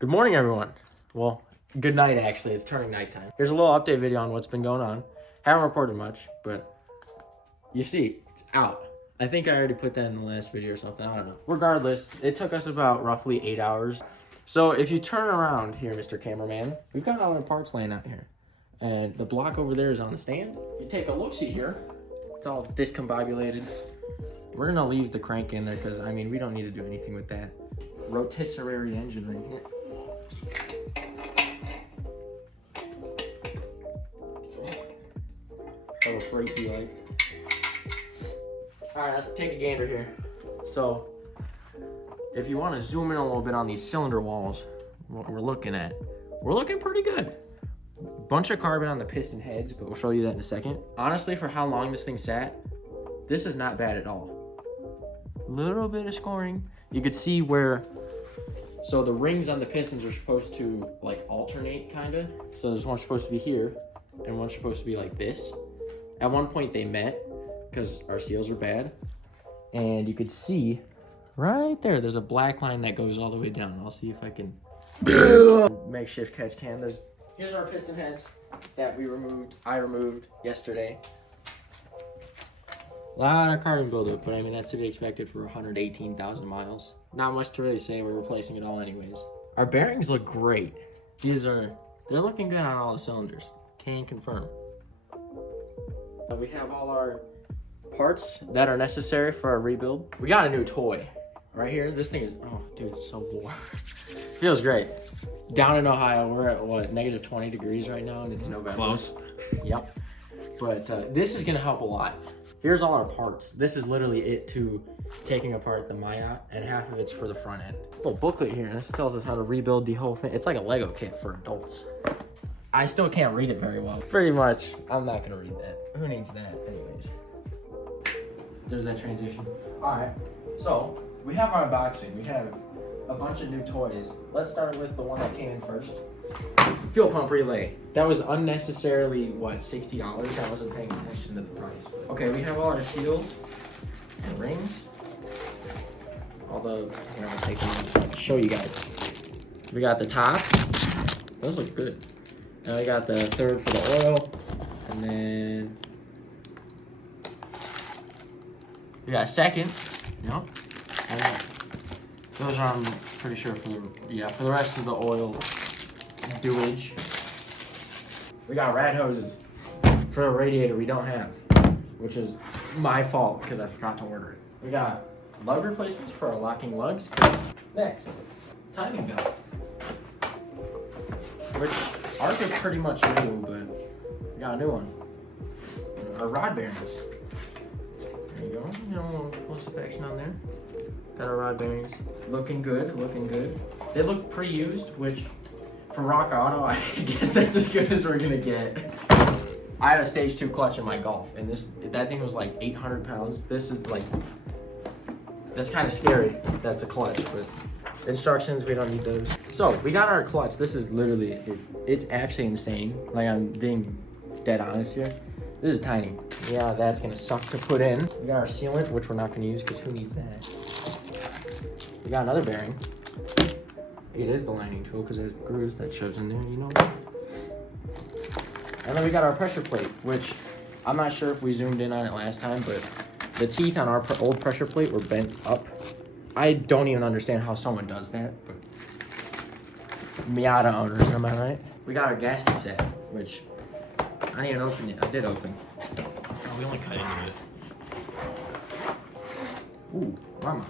Good morning, everyone. Well, good night, actually. It's turning nighttime. Here's a little update video on what's been going on. Haven't recorded much, but you see, it's out. I think I already put that in the last video or something. I don't know. Regardless, it took us about roughly 8 hours. So if you turn around here, Mr. Cameraman, we've got all our parts laying out here. And the block over there is on the stand. You take a look-see here. It's all discombobulated. We're gonna leave the crank in there because, I mean, we don't need to do anything with that rotisserie engine right here. How a freight be like. Alright, let's take a gander here. So, if you want to zoom in a little bit on these cylinder walls, what we're looking at, we're looking pretty good. Bunch of carbon on the piston heads, but we'll show you that in a second. Honestly, for how long this thing sat, this is not bad at all. Little bit of scoring. You could see where, so the rings on the pistons are supposed to like alternate kinda. So there's one supposed to be here and one's supposed to be like this. At one point they met because our seals were bad. And you could see right there, there's a black line that goes all the way down. I'll see if I can makeshift catch can. Here's our piston heads that I removed yesterday. A lot of carbon buildup, but I mean, that's to be expected for 118,000 miles. Not much to really say, we're replacing it all anyways. Our bearings look great. They're looking good on all the cylinders. Can confirm. We have all our parts that are necessary for our rebuild. We got a new toy right here. This thing is, oh dude, it's so warm. Feels great. Down in Ohio, we're at what, negative 20 degrees right now, and it's November. Close. Yep. But this is gonna help a lot. Here's all our parts. This is literally it to taking apart the Miata, and half of it's for the front end. Little booklet here, this tells us how to rebuild the whole thing. It's like a Lego kit for adults. I still can't read it very well. Pretty much, I'm not gonna read that. Who needs that anyways? There's that transition. All right, so we have our unboxing. We have a bunch of new toys. Let's start with the one that came in first. Fuel pump relay. That was unnecessarily, what, $60? I wasn't paying attention to the price. But. Okay, we have all our seals and rings. Although, here, I'll take them and show you guys. We got the top. Those look good. And we got the third for the oil. And then we got second. Yep. And those are, I'm pretty sure, for the rest of the oil dewage. We got rad hoses for a radiator we don't have, which is my fault because I forgot to order it. We got lug replacements for our locking lugs. Next, timing belt, which ours is pretty much new, but we got a new one. Our rod bearings. There you go. You know, close-up action on there. Got our rod bearings. Looking good, looking good. They look pre-used, which for Rock Auto, I guess that's as good as we're gonna get. I have a stage 2 clutch in my Golf, and that thing was like 800 pounds. This is like, that's kind of scary. That's a clutch, but instructions, we don't need those. So we got our clutch. This is literally, it's actually insane. Like, I'm being dead honest here. This is tiny. Yeah, that's gonna suck to put in. We got our sealant, which we're not gonna use because who needs that? We got another bearing. It is the lining tool because there's grooves that shows in there, you know. And then we got our pressure plate, which I'm not sure if we zoomed in on it last time, but the teeth on our old pressure plate were bent up. I don't even understand how someone does that, but Miata owners, am I right? We got our gasket set, which I didn't even open it. I did open. Oh, we only cut into it. Ooh, mama.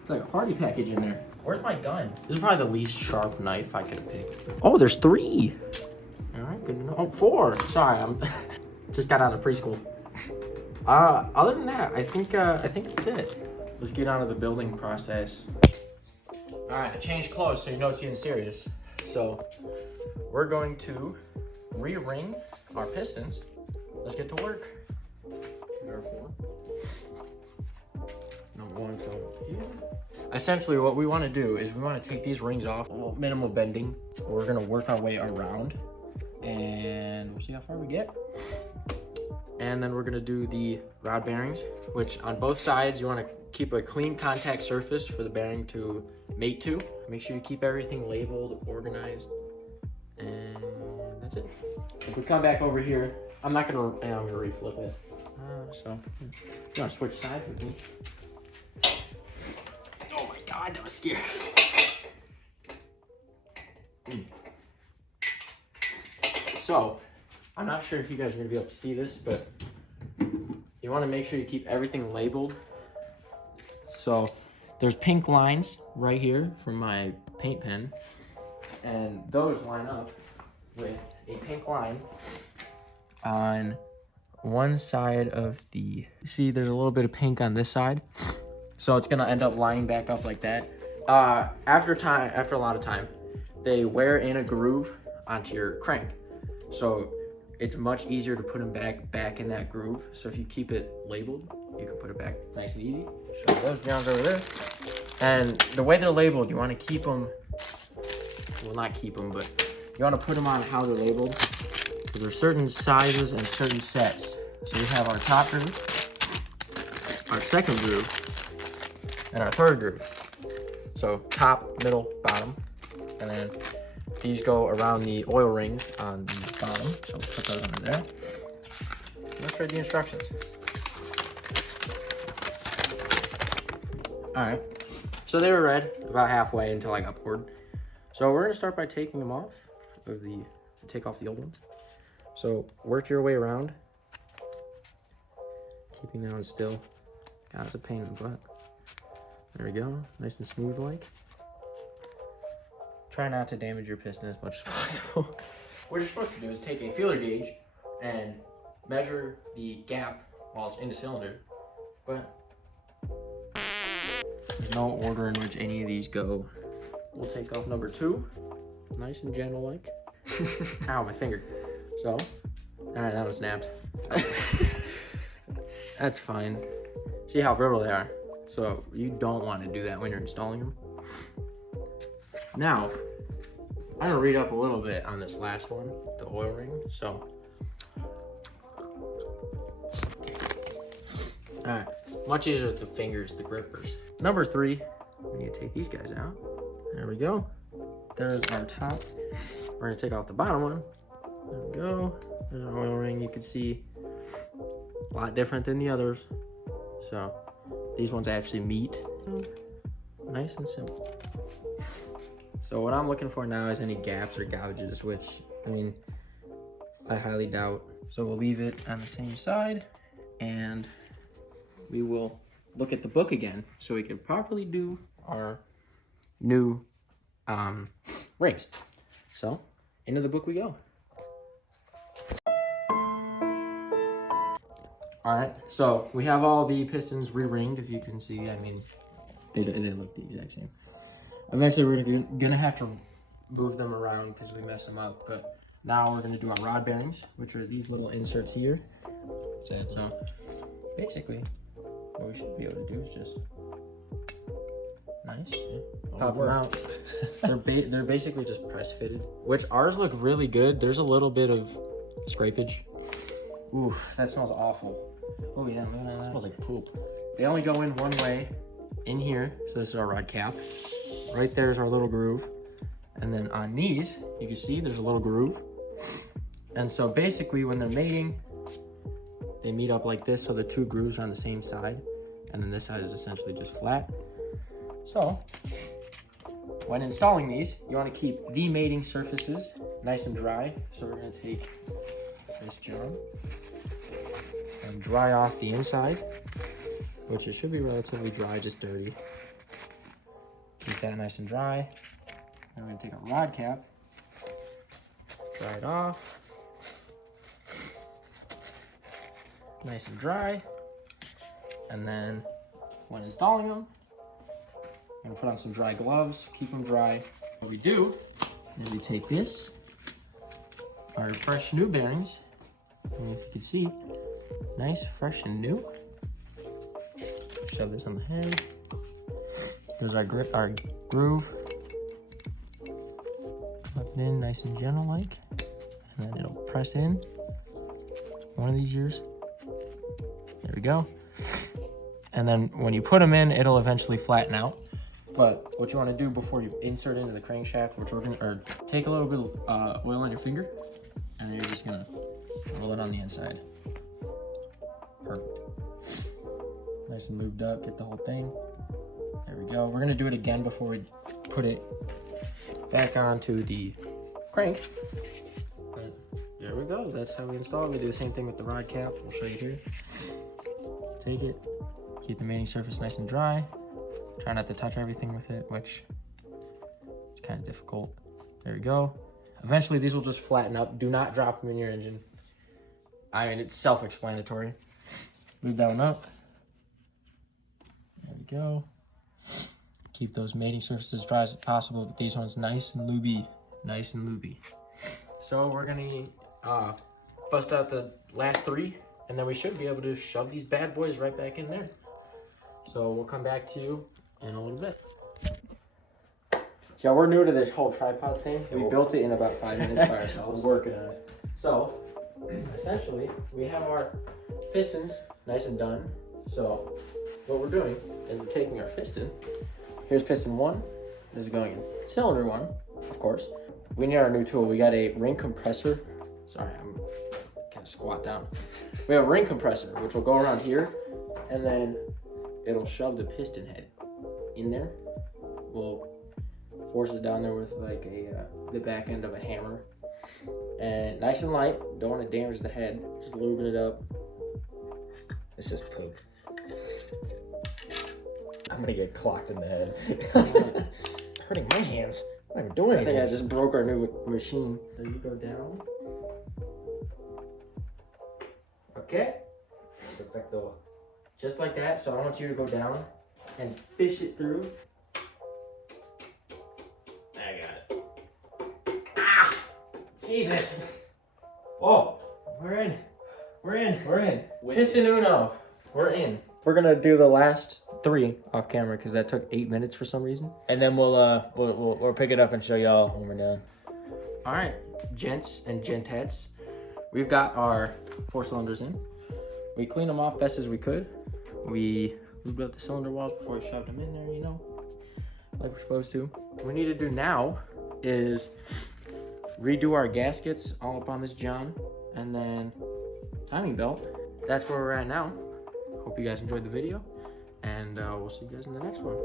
It's like a party package in there. Where's my gun? This is probably the least sharp knife I could have picked. Oh, there's 3. All right, good to know. Oh, 4. Sorry, I'm just got out of preschool. Other than that, I think that's it. Let's get on to the building process. All right, I changed clothes so you know it's getting serious. So we're going to re-ring our pistons. Let's get to work. Therefore, number 1's going here. Essentially, what we want to do is we want to take these rings off, minimal bending. We're going to work our way around, and we'll see how far we get. And then we're going to do the rod bearings, which on both sides, you want to keep a clean contact surface for the bearing to mate to. Make sure you keep everything labeled, organized, and that's it. If we come back over here, I'm gonna reflip it. So, you wanna switch sides with me? Oh my God, that was scary. So, I'm not sure if you guys are gonna be able to see this, but you wanna make sure you keep everything labeled. So, there's pink lines right here from my paint pen, and those line up with a pink line on one side of the, see there's a little bit of pink on this side, so it's gonna end up lining back up like that. After a lot of time, they wear in a groove onto your crank, so it's much easier to put them back in that groove. So if you keep it labeled, you can put it back nice and easy. Show those Johns over there. And the way they're labeled, you want to keep them, well, not keep them, but you want to put them on how they're labeled. Because there's certain sizes and certain sets. So we have our top groove, our second groove, and our third groove. So top, middle, bottom, and then these go around the oil ring on the bottom. So we'll put those under there. Let's read the instructions. All right. So they were read about halfway until I got bored. So we're gonna start by taking them off take off the old ones. So work your way around, keeping that one still. God, it's a pain in the butt. There we go, nice and smooth like. Try not to damage your piston as much as possible. What you're supposed to do is take a feeler gauge and measure the gap while it's in the cylinder, but there's no order in which any of these go. We'll take off number 2, nice and gentle like. Ow, my finger. So, all right, that one snapped. That's fine. See how brittle they are. So you don't want to do that when you're installing them. Now, I'm gonna read up a little bit on this last one, the oil ring. So, all right, much easier with the fingers, the grippers. Number 3, we need to take these guys out. There we go. There's our top. We're gonna take off the bottom one. There we go. There's our oil ring. You can see a lot different than the others. So these ones actually meet. Nice and simple. So what I'm looking for now is any gaps or gouges, which, I mean, I highly doubt. So we'll leave it on the same side, and we will look at the book again so we can properly do our new rings. So into the book we go. All right, so we have all the pistons re-ringed. If you can see, I mean, they look the exact same. Eventually we're gonna have to move them around because we mess them up, but now we're gonna do our rod bearings, which are these little inserts here. So basically what we should be able to do is just nice, pop them out. They're basically just press fitted, which ours look really good. There's a little bit of scrapage. Oof, that smells awful. Oh yeah, man, that smells like poop. They only go in one way, in here. So this is our rod cap. Right there's our little groove. And then on these, you can see there's a little groove. And so basically when they're mating, they meet up like this, so the 2 grooves are on the same side. And then this side is essentially just flat. So when installing these, you want to keep the mating surfaces nice and dry. So we're going to take this jar and dry off the inside, which it should be relatively dry, just dirty. Keep that nice and dry. Then we're going to take a rod cap, dry it off, nice and dry. And then when installing them, I'm gonna put on some dry gloves, keep them dry. What we do is we take this, our fresh new bearings, and if you can see, nice, fresh and new. Shove this on the head. There's our groove. Plug it in nice and gentle like, and then it'll press in one of these years. There we go. And then when you put them in, it'll eventually flatten out. But what you want to do before you insert into the crankshaft, which we're gonna, or take a little bit of oil on your finger, and then you're just gonna roll it on the inside. Perfect. Nice and lubed up, get the whole thing. There we go. We're gonna do it again before we put it back onto the crank. But there we go, that's how we install it. We do the same thing with the rod cap. We'll show you here. Take it, keep the mating surface nice and dry. Try not to touch everything with it, which is kind of difficult. There we go. Eventually these will just flatten up. Do not drop them in your engine. I mean, it's self-explanatory. Lube that one up. There we go. Keep those mating surfaces dry as possible, but these ones nice and lubey. Nice and lubey. So we're gonna bust out the last 3, and then we should be able to shove these bad boys right back in there. So we'll come back to you in a little bit. Yeah, we're new to this whole tripod thing. We built it in about 5 minutes by ourselves. We're working on it. So, essentially, we have our pistons nice and done. So, what we're doing is we're taking our piston. Here's piston 1. This is going in cylinder 1, of course. We need our new tool. We got a ring compressor. Sorry, I'm kind of squat down. We have a ring compressor, which will go around here, and then it'll shove the piston head in there. We'll force it down there with like the back end of a hammer. And nice and light, don't want to damage the head. Just lubing it up. This is poop. I'm gonna get clocked in the head. Hurting my hands. I'm not even doing I anything. think I just broke our new machine. So you go down. Okay. Perfecto. Just like that. So I want you to go down and fish it through. I got it. Ah! Jesus. Oh, we're in. We're in. We're in. Piston uno. We're in. We're gonna do the last 3 off camera because that took 8 minutes for some reason. And then we'll pick it up and show y'all when we're done. All right, gents and gentettes, we've got our 4 cylinders in. We cleaned them off best as we could. We lubed up the cylinder walls before we shoved them in there, you know, like we're supposed to. What we need to do now is redo our gaskets all up on this John, and then timing belt. That's where we're at now. Hope you guys enjoyed the video, and we'll see you guys in the next one.